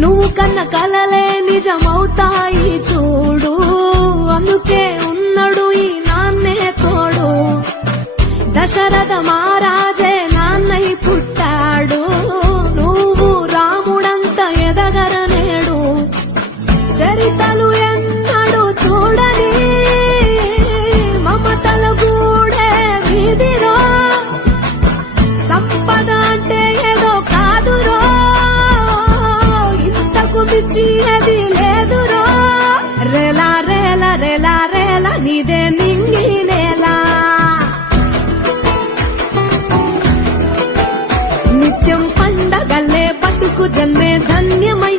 నువ్వు కన్న కలలే నిజమవుతాయి చూడు, అందుకే ఉన్నాడు ఈ నాన్నే తోడు. దశరథ మహారాజే నాన్నై పుట్టాడు, నువ్వు రాముడంత ఎదగరనేడు. చరితలు ఎన్నడు చూడని మమతల గూడే వీధిలో, సంపద అంటే ఏదో కాదురో, ఇంతకు మించి అది లేదురో. రేలా రేలా రేలా రేలా నీదే నింగి నేలా, నిత్యం పండగల్లే బతుకు జన్మే ధన్యమై